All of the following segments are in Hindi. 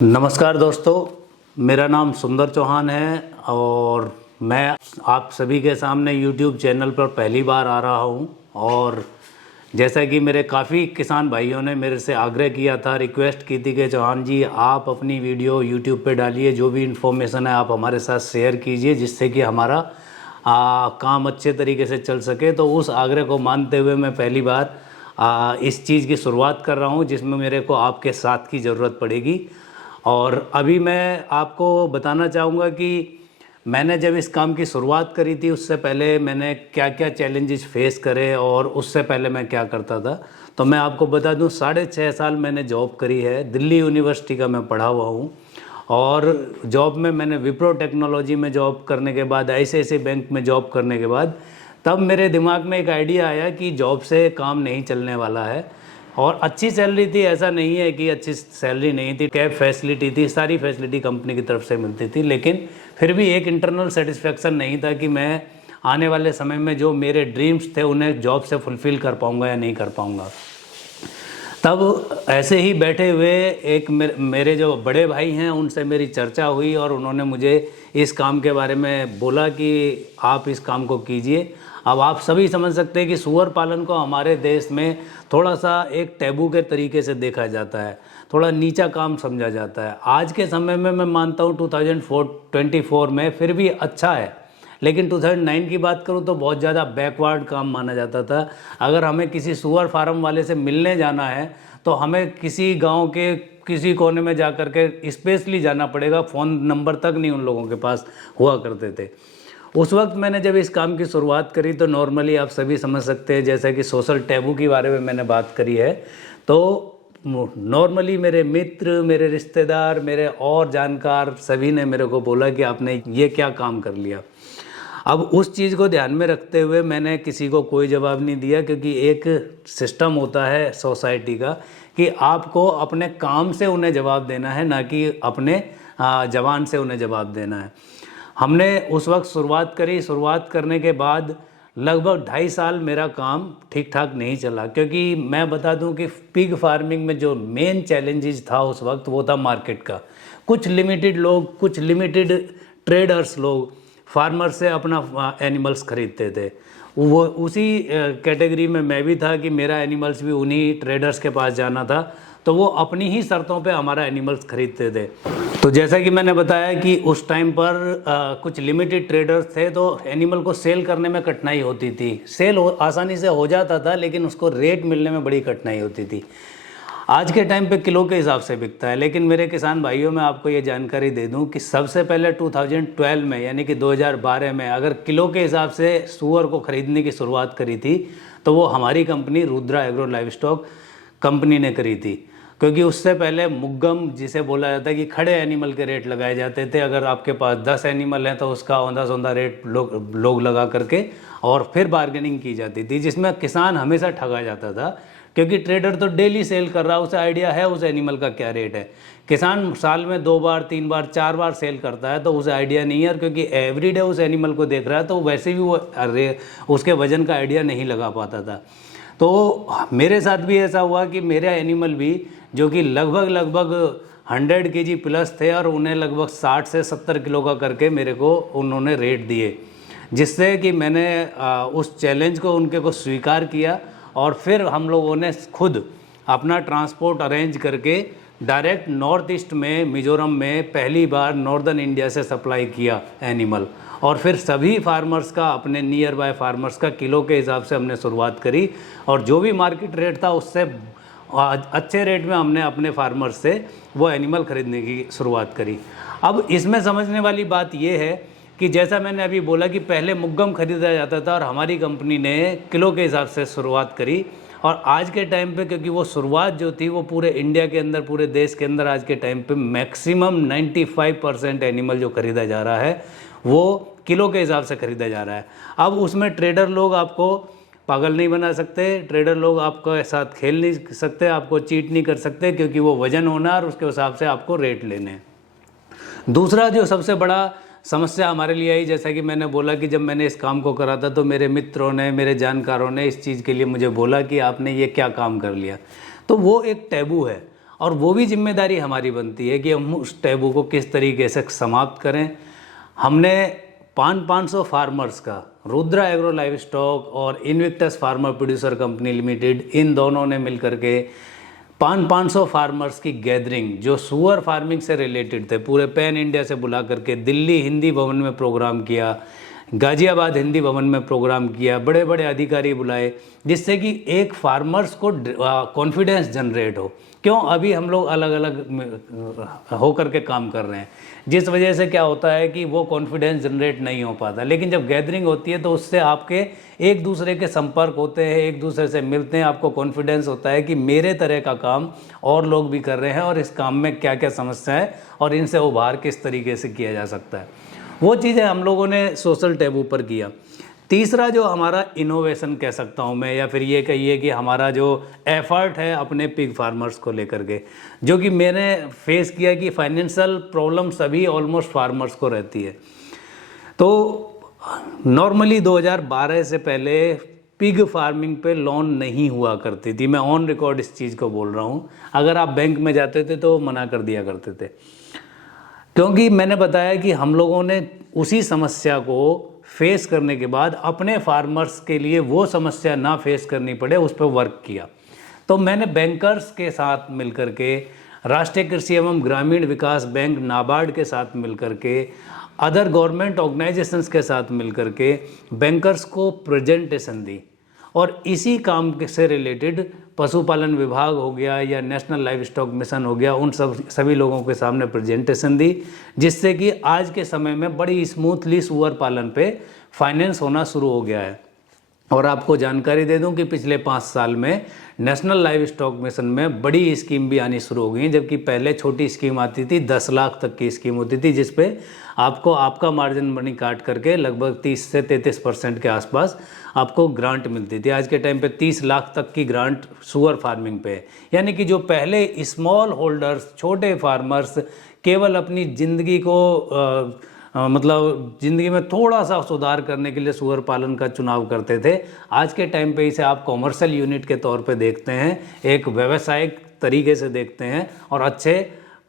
नमस्कार दोस्तों, मेरा नाम सुंदर चौहान है और मैं आप सभी के सामने YouTube चैनल पर पहली बार आ रहा हूं। और जैसा कि मेरे काफ़ी किसान भाइयों ने मेरे से आग्रह किया था, रिक्वेस्ट की थी कि चौहान जी आप अपनी वीडियो YouTube पे डालिए, जो भी इन्फॉर्मेशन है आप हमारे साथ शेयर कीजिए, जिससे कि हमारा काम अच्छे तरीके से चल सके। तो उस आग्रह को मानते हुए मैं पहली बार इस चीज़ की शुरुआत कर रहा हूँ, जिसमें मेरे को आपके साथ की ज़रूरत पड़ेगी। और अभी मैं आपको बताना चाहूँगा कि मैंने जब इस काम की शुरुआत करी थी, उससे पहले मैंने क्या क्या चैलेंजेस फेस करे और उससे पहले मैं क्या करता था। तो मैं आपको बता दूं, 6.5 साल मैंने जॉब करी है। दिल्ली यूनिवर्सिटी का मैं पढ़ा हुआ हूँ और जॉब में मैंने विप्रो टेक्नोलॉजी में जॉब करने के बाद, ICICI बैंक में जॉब करने के बाद, तब मेरे दिमाग में एक आइडिया आया कि जॉब से काम नहीं चलने वाला है। और अच्छी सैलरी थी, ऐसा नहीं है कि अच्छी सैलरी नहीं थी, कैब फैसिलिटी थी, सारी फैसिलिटी कंपनी की तरफ से मिलती थी, लेकिन फिर भी एक इंटरनल सेटिस्फेक्शन नहीं था कि मैं आने वाले समय में जो मेरे ड्रीम्स थे उन्हें जॉब से फुलफ़िल कर पाऊँगा या नहीं कर पाऊँगा। तब ऐसे ही बैठे हुए एक मेरे जो बड़े भाई हैं उनसे मेरी चर्चा हुई और उन्होंने मुझे इस काम के बारे में बोला कि आप इस काम को कीजिए। अब आप सभी समझ सकते हैं कि सूअर पालन को हमारे देश में थोड़ा सा एक टैबू के तरीके से देखा जाता है, थोड़ा नीचा काम समझा जाता है। आज के समय में मैं मानता हूँ 2024 में फिर भी अच्छा है, लेकिन 2009 की बात करूँ तो बहुत ज़्यादा बैकवर्ड काम माना जाता था। अगर हमें किसी सूअर फार्म वाले से मिलने जाना है तो हमें किसी गांव के किसी कोने में जा कर के स्पेशली जाना पड़ेगा, फ़ोन नंबर तक नहीं उन लोगों के पास हुआ करते थे। उस वक्त मैंने जब इस काम की शुरुआत करी तो नॉर्मली आप सभी समझ सकते हैं, जैसा कि सोशल टैबू के बारे में मैंने बात करी है, तो नॉर्मली मेरे मित्र, मेरे रिश्तेदार, मेरे और जानकार सभी ने मेरे को बोला कि आपने ये क्या काम कर लिया। अब उस चीज़ को ध्यान में रखते हुए मैंने किसी को कोई जवाब नहीं दिया, क्योंकि एक सिस्टम होता है सोसाइटी का कि आपको अपने काम से उन्हें जवाब देना है, ना कि अपने जवान से उन्हें जवाब देना है। हमने उस वक्त शुरुआत करी। शुरुआत करने के बाद लगभग 2.5 साल मेरा काम ठीक ठाक नहीं चला, क्योंकि मैं बता दूं कि पिग फार्मिंग में जो मेन चैलेंजेस था उस वक्त वो था मार्केट का। कुछ लिमिटेड लोग, कुछ लिमिटेड ट्रेडर्स लोग फार्मर से अपना एनिमल्स खरीदते थे। वो उसी कैटेगरी में मैं भी था कि मेरा एनिमल्स भी उन्हीं ट्रेडर्स के पास जाना था, तो वो अपनी ही शर्तों पे हमारा एनिमल्स खरीदते थे। तो जैसा कि मैंने बताया कि उस टाइम पर कुछ लिमिटेड ट्रेडर्स थे, तो एनिमल को सेल करने में कठिनाई होती थी। सेल आसानी से हो जाता था, लेकिन उसको रेट मिलने में बड़ी कठिनाई होती थी। आज के टाइम पे किलो के हिसाब से बिकता है, लेकिन मेरे किसान भाइयों में आपको ये जानकारी दे दूं कि सबसे पहले 2012 में, यानी कि 2012 में अगर किलो के हिसाब से सूअर को ख़रीदने की शुरुआत करी थी तो वो हमारी company Rudra agro livestock company ने करी थी। क्योंकि उससे पहले मुग्गम, जिसे बोला जाता है कि खड़े एनिमल के रेट लगाए जाते थे। अगर आपके पास 10 एनिमल हैं तो उसका औंधा-सौंधा रेट लोग लगा करके और फिर बार्गेनिंग की जाती थी, जिसमें किसान हमेशा ठगा जाता था, क्योंकि ट्रेडर तो डेली सेल कर रहा है, उसे आइडिया है उस एनिमल का क्या रेट है। किसान साल में 2 बार, 3 बार, 4 बार सेल करता है तो उसे आइडिया नहीं है, क्योंकि एवरीडे उस एनिमल को देख रहा है, तो वैसे भी वो उसके वजन का आइडिया नहीं लगा पाता था। तो मेरे साथ भी ऐसा हुआ कि मेरा एनिमल भी, जो कि लगभग 100 kg प्लस थे, और उन्हें लगभग 60 से 70 किलो का करके मेरे को उन्होंने रेट दिए, जिससे कि मैंने उस चैलेंज को उनके को स्वीकार किया। और फिर हम लोगों ने खुद अपना ट्रांसपोर्ट अरेंज करके डायरेक्ट नॉर्थ ईस्ट में, मिज़ोरम में पहली बार नॉर्दर्न इंडिया से सप्लाई किया एनिमल। और फिर सभी फार्मर्स का, अपने नियर बाय फार्मर्स का किलो के हिसाब से हमने शुरुआत करी, और जो भी मार्केट रेट था उससे अच्छे रेट में हमने अपने फार्मर्स से वो एनिमल ख़रीदने की शुरुआत करी। अब इसमें समझने वाली बात यह है कि जैसा मैंने अभी बोला कि पहले मुग्गम खरीदा जाता था और हमारी कंपनी ने किलो के हिसाब से शुरुआत करी। और आज के टाइम पे, क्योंकि वो शुरुआत जो थी वो पूरे इंडिया के अंदर, पूरे देश के अंदर आज के टाइम पे मैक्सिमम 95% एनिमल जो खरीदा जा रहा है वो किलो के हिसाब से खरीदा जा रहा है। अब उसमें ट्रेडर लोग आपको पागल नहीं बना सकते, ट्रेडर लोग आपके साथ खेल नहीं सकते, आपको चीट नहीं कर सकते, क्योंकि वो वजन होना और उसके हिसाब से आपको रेट लेने। दूसरा जो सबसे बड़ा समस्या हमारे लिए आई, जैसा कि मैंने बोला कि जब मैंने इस काम को करा था तो मेरे मित्रों ने, मेरे जानकारों ने इस चीज़ के लिए मुझे बोला कि आपने ये क्या काम कर लिया। तो वो एक टैबू है। और वो भी जिम्मेदारी हमारी बनती है कि हम उस टैबू को किस तरीके से समाप्त करें। हमने 500 फार्मर्स का, रुद्रा एग्रो लाइव स्टॉक और Invictus farmer producer company limited, इन दोनों ने मिलकर के 500 फार्मर्स की गैदरिंग जो सुअर फार्मिंग से रिलेटेड थे पूरे पैन इंडिया से बुला करके दिल्ली हिंदी भवन में प्रोग्राम किया, गाजियाबाद हिंदी भवन में प्रोग्राम किया, बड़े बड़े अधिकारी बुलाए, जिससे कि एक फार्मर्स को कॉन्फिडेंस जनरेट हो। क्यों, अभी हम लोग अलग अलग होकर के काम कर रहे हैं, जिस वजह से क्या होता है कि वो कॉन्फिडेंस जनरेट नहीं हो पाता। लेकिन जब गैदरिंग होती है तो उससे आपके एक दूसरे के संपर्क होते हैं, एक दूसरे से मिलते हैं, आपको कॉन्फिडेंस होता है कि मेरे तरह का काम और लोग भी कर रहे हैं और इस काम में क्या क्या समस्या है और इनसे उभार किस तरीके से किया जा सकता है। वो चीज़ें हम लोगों ने सोशल टैबू पर किया। तीसरा जो हमारा इनोवेशन कह सकता हूँ मैं, या फिर ये कहिए कि हमारा जो एफर्ट है अपने पिग फार्मर्स को लेकर के, जो कि मैंने फेस किया कि फाइनेंशियल प्रॉब्लम सभी ऑलमोस्ट फार्मर्स को रहती है। तो नॉर्मली 2012 से पहले पिग फार्मिंग पे लोन नहीं हुआ करती थी। मैं ऑन रिकॉर्ड इस चीज़ को बोल रहा हूँ। अगर आप बैंक में जाते थे तो मना कर दिया करते थे, क्योंकि मैंने बताया कि हम लोगों ने उसी समस्या को फेस करने के बाद अपने फार्मर्स के लिए वो समस्या ना फेस करनी पड़े, उस पर वर्क किया। तो मैंने बैंकर्स के साथ मिलकर के, राष्ट्रीय कृषि एवं ग्रामीण विकास बैंक नाबार्ड के साथ मिलकर के, अदर गवर्नमेंट ऑर्गेनाइजेशंस के साथ मिलकर के बैंकर्स को प्रेजेंटेशन दी, और इसी काम से रिलेटेड पशुपालन विभाग हो गया या नेशनल लाइव स्टॉक मिशन हो गया, उन सभी लोगों के सामने प्रेजेंटेशन दी, जिससे कि आज के समय में बड़ी स्मूथली सुअर पालन पे फाइनेंस होना शुरू हो गया है। और आपको जानकारी दे दूं कि पिछले 5 साल में नेशनल लाइव स्टॉक मिशन में बड़ी स्कीम भी आनी शुरू हो गई हैं, जबकि पहले छोटी स्कीम आती थी, 10 लाख तक की स्कीम होती थी, जिस पे आपको आपका मार्जिन मनी काट करके लगभग 30 से 33% के आसपास आपको ग्रांट मिलती थी। आज के टाइम पे 30 लाख तक की ग्रांट सुअर फार्मिंग पे है। यानी कि जो पहले स्मॉल होल्डर्स, छोटे फार्मर्स केवल अपनी ज़िंदगी को मतलब ज़िंदगी में थोड़ा सा सुधार करने के लिए सुअर पालन का चुनाव करते थे, आज के टाइम पे इसे आप कॉमर्शियल यूनिट के तौर पे देखते हैं, एक व्यावसायिक तरीके से देखते हैं और अच्छे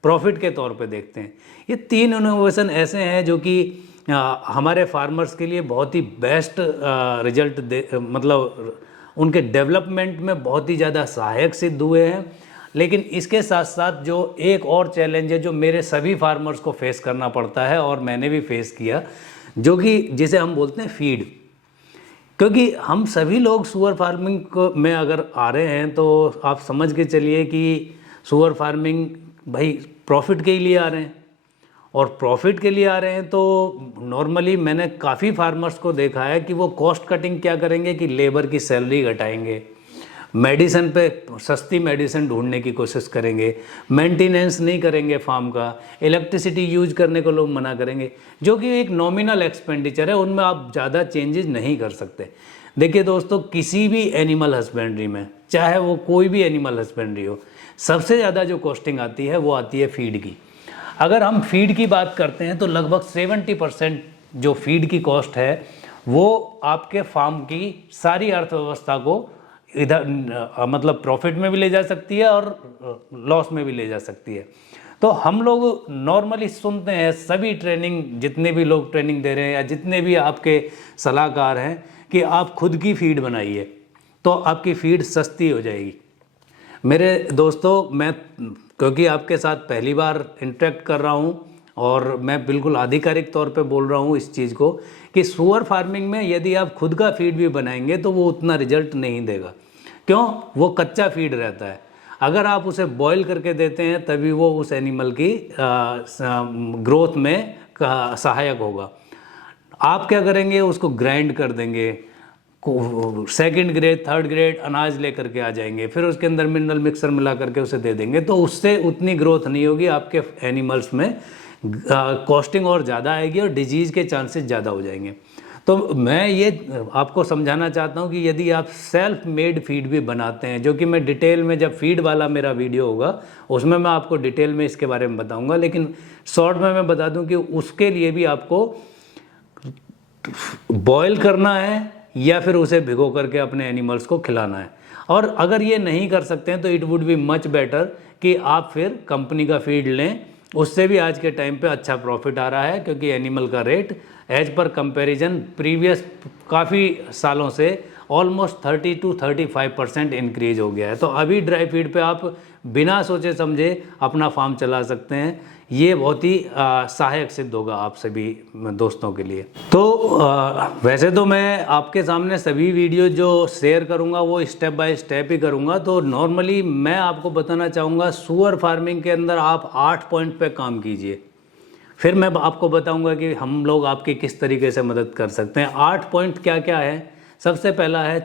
प्रॉफिट के तौर पे देखते हैं। ये 3 इनोवेशन ऐसे हैं जो कि हमारे फार्मर्स के लिए बहुत ही बेस्ट रिजल्ट मतलब उनके डेवलपमेंट में बहुत ही ज़्यादा सहायक सिद्ध हुए हैं। लेकिन इसके साथ साथ जो एक और चैलेंज है जो मेरे सभी फार्मर्स को फेस करना पड़ता है और मैंने भी फेस किया, जो कि जिसे हम बोलते हैं फीड। क्योंकि हम सभी लोग सुअर फार्मिंग को में अगर आ रहे हैं तो आप समझ के चलिए कि सुअर फार्मिंग भाई प्रॉफिट के लिए आ रहे हैं, और प्रॉफिट के लिए आ रहे हैं तो नॉर्मली मैंने काफ़ी फार्मर्स को देखा है कि वो कॉस्ट कटिंग क्या करेंगे कि लेबर की सैलरी घटाएंगे, मेडिसिन पे सस्ती मेडिसिन ढूंढने की कोशिश करेंगे, मेंटेनेंस नहीं करेंगे फार्म का, इलेक्ट्रिसिटी यूज करने को लोग मना करेंगे, जो कि एक नॉमिनल एक्सपेंडिचर है, उनमें आप ज़्यादा चेंजेस नहीं कर सकते। देखिए दोस्तों, किसी भी एनिमल हस्बेंड्री में, चाहे वो कोई भी एनिमल हस्बेंड्री हो, सबसे ज़्यादा जो कॉस्टिंग आती है वो आती है फीड की। अगर हम फीड की बात करते हैं तो लगभग 70% जो फीड की कॉस्ट है वो आपके फार्म की सारी अर्थव्यवस्था को इधर मतलब प्रॉफिट में भी ले जा सकती है और लॉस में भी ले जा सकती है। तो हम लोग नॉर्मली सुनते हैं, सभी ट्रेनिंग, जितने भी लोग ट्रेनिंग दे रहे हैं या जितने भी आपके सलाहकार हैं, कि आप खुद की फीड बनाइए तो आपकी फीड सस्ती हो जाएगी। मेरे दोस्तों, मैं क्योंकि आपके साथ पहली बार इंटरेक्ट कर रहा हूँ और मैं बिल्कुल आधिकारिक तौर पे बोल रहा हूँ इस चीज़ को कि सुअर फार्मिंग में यदि आप खुद का फीड भी बनाएंगे तो वो उतना रिजल्ट नहीं देगा। क्यों? वो कच्चा फीड रहता है। अगर आप उसे बॉईल करके देते हैं तभी वो उस एनिमल की ग्रोथ में सहायक होगा। आप क्या करेंगे, उसको ग्राइंड कर देंगे, सेकंड ग्रेड, थर्ड ग्रेड अनाज लेकर के आ जाएंगे, फिर उसके अंदर मिनरल मिक्सर मिला करके उसे दे देंगे, तो उससे उतनी ग्रोथ नहीं होगी। आपके एनिमल्स में कॉस्टिंग और ज़्यादा आएगी और डिजीज़ के चांसेस ज़्यादा हो जाएंगे। तो मैं ये आपको समझाना चाहता हूँ कि यदि आप सेल्फ मेड फीड भी बनाते हैं, जो कि मैं डिटेल में, जब फीड वाला मेरा वीडियो होगा उसमें मैं आपको डिटेल में इसके बारे में बताऊँगा, लेकिन शॉर्ट में मैं बता दूँ कि उसके लिए भी आपको बॉयल करना है या फिर उसे भिगो करके अपने एनिमल्स को खिलाना है। और अगर ये नहीं कर सकते हैं तो it would be much better कि आप फिर कंपनी का फीड लें, उससे भी आज के टाइम पे अच्छा प्रॉफिट आ रहा है, क्योंकि एनिमल का rate as per comparison previous काफ़ी सालों से ऑलमोस्ट 30 to 35% इंक्रीज हो गया है। तो अभी ड्राई फीड पे आप बिना सोचे समझे अपना फार्म चला सकते हैं। ये बहुत ही सहायक सिद्ध होगा आप सभी दोस्तों के लिए। तो वैसे तो मैं आपके सामने सभी वीडियो जो शेयर करूंगा वो स्टेप बाय स्टेप ही करूंगा। तो नॉर्मली मैं आपको बताना चाहूँगा सुअर फार्मिंग के अंदर आप 8 पॉइंट पे काम कीजिए, फिर मैं आपको बताऊंगा कि हम लोग आपकी किस तरीके से मदद कर सकते हैं। 8 पॉइंट क्या क्या है? सबसे पहला है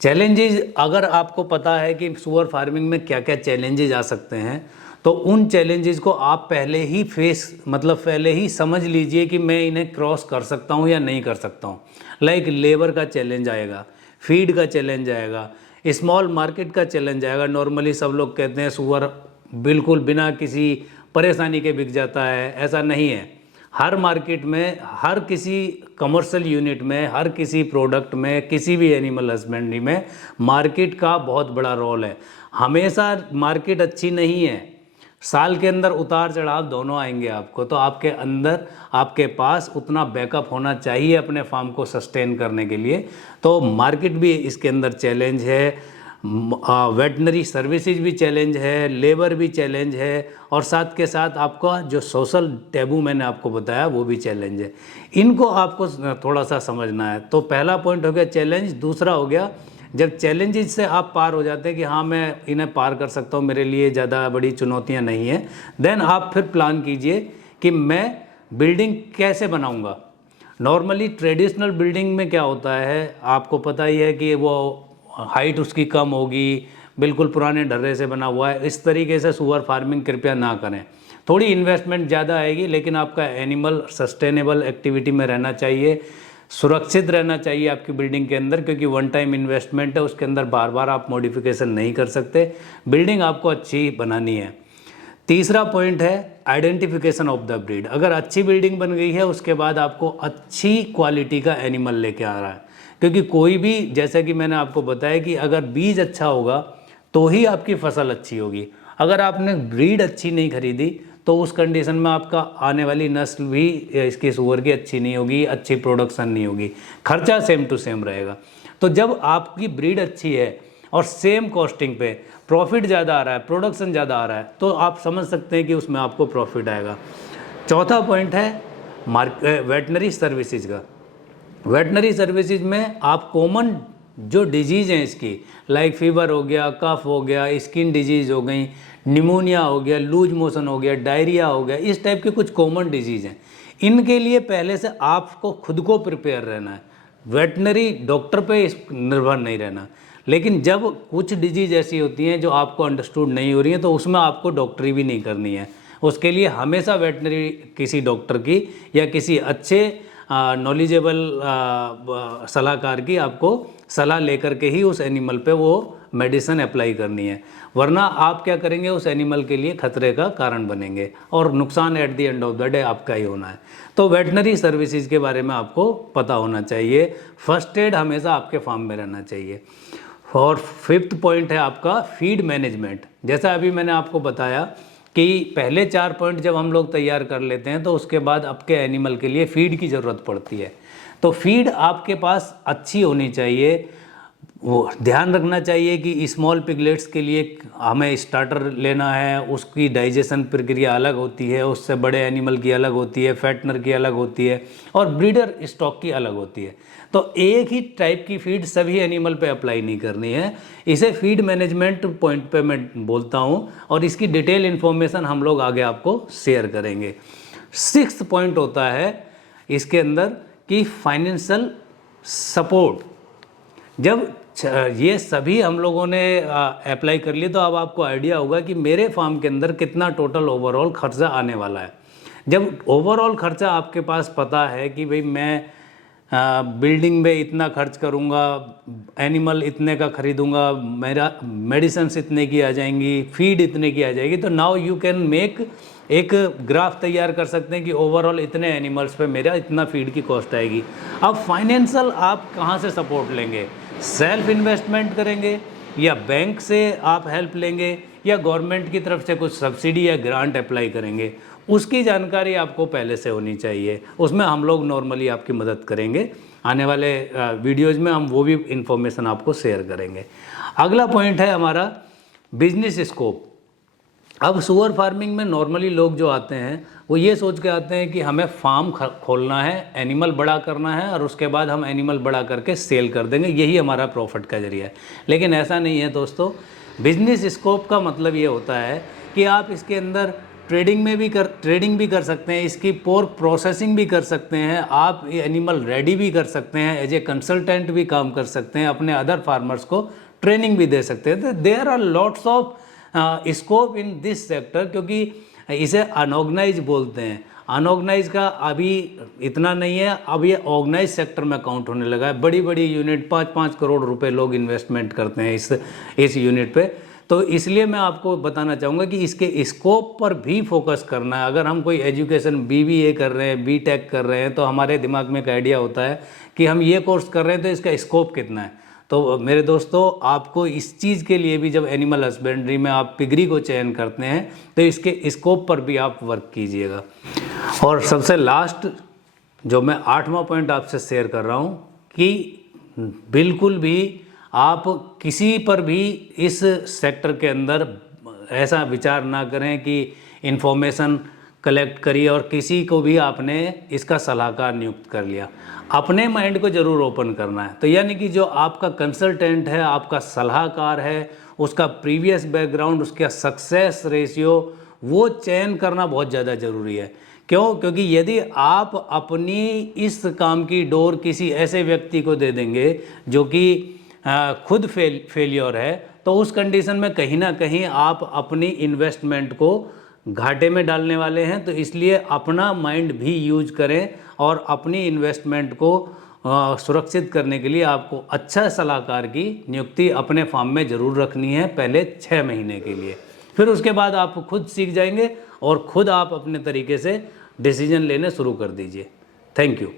चैलेंजेस। अगर आपको पता है कि सुअर फार्मिंग में क्या क्या चैलेंजेस आ सकते हैं, तो उन चैलेंजेस को आप पहले ही पहले ही समझ लीजिए कि मैं इन्हें क्रॉस कर सकता हूँ या नहीं कर सकता हूँ। लाइक लेबर का चैलेंज आएगा, फीड का चैलेंज आएगा, स्मॉल मार्केट का चैलेंज आएगा। नॉर्मली सब लोग कहते हैं सुअर बिल्कुल बिना किसी परेशानी के बिक जाता है, ऐसा नहीं है। हर मार्केट में, हर किसी कमर्शियल यूनिट में, हर किसी प्रोडक्ट में, किसी भी एनिमल हस्बेंड्री में मार्केट का बहुत बड़ा रोल है। हमेशा मार्केट अच्छी नहीं है, साल के अंदर उतार चढ़ाव दोनों आएंगे आपको। तो आपके अंदर, आपके पास उतना बैकअप होना चाहिए अपने फार्म को सस्टेन करने के लिए। तो मार्केट भी इसके अंदर चैलेंज है, वेटनरी सर्विसेज भी चैलेंज है, लेबर भी चैलेंज है, और साथ के साथ आपका जो सोशल टैबू मैंने आपको बताया वो भी चैलेंज है। इनको आपको थोड़ा सा समझना है। तो पहला पॉइंट हो गया चैलेंज। दूसरा हो गया, जब चैलेंजेस से आप पार हो जाते हैं कि हाँ मैं इन्हें पार कर सकता हूँ, मेरे लिए ज़्यादा बड़ी चुनौतियाँ नहीं हैं, देन आप फिर प्लान कीजिए कि मैं बिल्डिंग कैसे बनाऊँगा। नॉर्मली ट्रेडिशनल बिल्डिंग में क्या होता है, आपको पता ही है कि वो हाइट उसकी कम होगी, बिल्कुल पुराने ढर्रे से बना हुआ है। इस तरीके से सुअर फार्मिंग कृपया ना करें। थोड़ी इन्वेस्टमेंट ज़्यादा आएगी, लेकिन आपका एनिमल सस्टेनेबल एक्टिविटी में रहना चाहिए, सुरक्षित रहना चाहिए आपकी बिल्डिंग के अंदर, क्योंकि वन टाइम इन्वेस्टमेंट है, उसके अंदर बार बार आप मॉडिफिकेशन नहीं कर सकते। बिल्डिंग आपको अच्छी बनानी है। तीसरा पॉइंट है आइडेंटिफिकेशन ऑफ द ब्रीड। अगर अच्छी बिल्डिंग बन गई है, उसके बाद आपको अच्छी क्वालिटी का एनिमल लेके आ रहा है, क्योंकि कोई भी, जैसा कि मैंने आपको बताया कि अगर बीज अच्छा होगा तो ही आपकी फसल अच्छी होगी। अगर आपने ब्रीड अच्छी नहीं खरीदी तो उस कंडीशन में आपका आने वाली नस्ल भी इसकी सुअर की अच्छी नहीं होगी, अच्छी प्रोडक्शन नहीं होगी, खर्चा सेम टू सेम रहेगा। तो जब आपकी ब्रीड अच्छी है और सेम कॉस्टिंग पे प्रॉफिट ज़्यादा आ रहा है, प्रोडक्शन ज़्यादा आ रहा है, तो आप समझ सकते हैं कि उसमें आपको प्रॉफिट आएगा। चौथा पॉइंट है वेटनरी सर्विसेज का। वेटनरी सर्विसेज में आप कॉमन जो डिजीज़ हैं इसकी, लाइक फीवर हो गया, कफ हो गया, स्किन डिजीज़ हो गई, निमोनिया हो गया, लूज मोशन हो गया, डायरिया हो गया, इस टाइप के कुछ कॉमन डिजीज़ हैं। इनके लिए पहले से आपको खुद को प्रिपेयर रहना है, वेटनरी डॉक्टर पे निर्भर नहीं रहना। लेकिन जब कुछ डिजीज़ ऐसी होती हैं जो आपको अंडरस्टूड नहीं हो रही हैं, तो उसमें आपको डॉक्टरी भी नहीं करनी है। उसके लिए हमेशा वेटनरी किसी डॉक्टर की या किसी अच्छे नॉलेजेबल सलाहकार की आपको सलाह लेकर के ही उस एनिमल पे वो मेडिसिन अप्लाई करनी है, वरना आप क्या करेंगे, उस एनिमल के लिए खतरे का कारण बनेंगे और नुकसान at the end of the day आपका ही होना है। तो वेटनरी सर्विसेज के बारे में आपको पता होना चाहिए। फर्स्ट एड हमेशा आपके फार्म में रहना चाहिए। और फिफ्थ पॉइंट है आपका फीड मैनेजमेंट। जैसा अभी मैंने आपको बताया कि पहले 4 पॉइंट जब हम लोग तैयार कर लेते हैं तो उसके बाद आपके एनिमल के लिए फीड की ज़रूरत पड़ती है। तो फीड आपके पास अच्छी होनी चाहिए। वो ध्यान रखना चाहिए कि स्मॉल पिगलेट्स के लिए हमें स्टार्टर लेना है, उसकी डाइजेशन प्रक्रिया अलग होती है, उससे बड़े एनिमल की अलग होती है, फैटनर की अलग होती है, और ब्रीडर स्टॉक की अलग होती है। तो एक ही टाइप की फीड सभी एनिमल पे अप्लाई नहीं करनी है। इसे फीड मैनेजमेंट पॉइंट पे मैं बोलता हूँ, और इसकी डिटेल इन्फॉर्मेशन हम लोग आगे आपको शेयर करेंगे। 6th पॉइंट होता है इसके अंदर कि फाइनेंशियल सपोर्ट। जब ये सभी हम लोगों ने अप्लाई कर लिए, तो अब आपको आइडिया होगा कि मेरे फार्म के अंदर कितना टोटल ओवरऑल खर्चा आने वाला है। जब ओवरऑल खर्चा आपके पास पता है कि भाई मैं बिल्डिंग में इतना खर्च करूँगा, एनिमल इतने का खरीदूँगा, मेरा मेडिसिन्स इतने की आ जाएंगी, फीड इतने की आ जाएगी, तो नाउ यू कैन मेक एक ग्राफ तैयार कर सकते हैं कि ओवरऑल इतने एनिमल्स पे मेरा इतना फीड की कॉस्ट आएगी। अब फाइनेंशियल आप कहाँ से सपोर्ट लेंगे? सेल्फ इन्वेस्टमेंट करेंगे या बैंक से आप हेल्प लेंगे या गवर्नमेंट की तरफ से कुछ सब्सिडी या ग्रांट अप्लाई करेंगे, उसकी जानकारी आपको पहले से होनी चाहिए। उसमें हम लोग नॉर्मली आपकी मदद करेंगे। आने वाले वीडियोज़ में हम वो भी इंफॉर्मेशन आपको शेयर करेंगे। अगला पॉइंट है हमारा बिजनेस स्कोप। अब सुअर फार्मिंग में नॉर्मली लोग जो आते हैं वो ये सोच के आते हैं कि हमें फार्म खोलना है, एनिमल बड़ा करना है और उसके बाद हम एनिमल बड़ा करके सेल कर देंगे, यही हमारा प्रॉफिट का जरिया है। लेकिन ऐसा नहीं है दोस्तों। बिजनेस स्कोप का मतलब ये होता है कि आप इसके अंदर ट्रेडिंग भी कर सकते हैं, इसकी पोर्क प्रोसेसिंग भी कर सकते हैं, आप एनिमल रेडी भी कर सकते हैं, एज ए कंसल्टेंट भी काम कर सकते हैं, अपने अदर फार्मर्स को ट्रेनिंग भी दे सकते हैं। तो there are lots of scope in this sector, क्योंकि इसे अनऑर्गेनाइज बोलते हैं। अनऑर्गेनाइज का अभी इतना नहीं है, अब ये ऑर्गेनाइज सेक्टर में काउंट होने लगा है। बड़ी बड़ी यूनिट 5-5 करोड़ रुपए लोग इन्वेस्टमेंट करते हैं इस यूनिट पे। तो इसलिए मैं आपको बताना चाहूँगा कि इसके स्कोप पर भी फोकस करना है। अगर हम कोई एजुकेशन BBA कर रहे हैं, BTech कर रहे हैं, तो हमारे दिमाग में एक आइडिया होता है कि हम ये कोर्स कर रहे हैं तो इसका स्कोप कितना है। तो मेरे दोस्तों, आपको इस चीज़ के लिए भी, जब एनिमल हस्बेंड्री में आप पिगरी को चयन करते हैं, तो इसके स्कोप पर भी आप वर्क कीजिएगा। और सबसे लास्ट जो मैं 8वां पॉइंट आपसे शेयर कर रहा हूँ कि बिल्कुल भी आप किसी पर भी इस सेक्टर के अंदर ऐसा विचार ना करें कि इंफॉर्मेशन कलेक्ट करिए और किसी को भी आपने इसका सलाहकार नियुक्त कर लिया। अपने माइंड को ज़रूर ओपन करना है। तो यानी कि जो आपका कंसल्टेंट है, आपका सलाहकार है, उसका प्रीवियस बैकग्राउंड, उसका सक्सेस रेशियो, वो चयन करना बहुत ज़्यादा ज़रूरी है। क्यों? क्योंकि यदि आप अपनी इस काम की डोर किसी ऐसे व्यक्ति को दे देंगे जो कि खुद फेलियर है, तो उस कंडीशन में कहीं ना कहीं आप अपनी इन्वेस्टमेंट को घाटे में डालने वाले हैं। तो इसलिए अपना माइंड भी यूज करें और अपनी इन्वेस्टमेंट को सुरक्षित करने के लिए आपको अच्छा सलाहकार की नियुक्ति अपने फार्म में ज़रूर रखनी है, पहले 6 महीने के लिए। फिर उसके बाद आप खुद सीख जाएंगे और खुद आप अपने तरीके से डिसीजन लेने शुरू कर दीजिए। Thank you.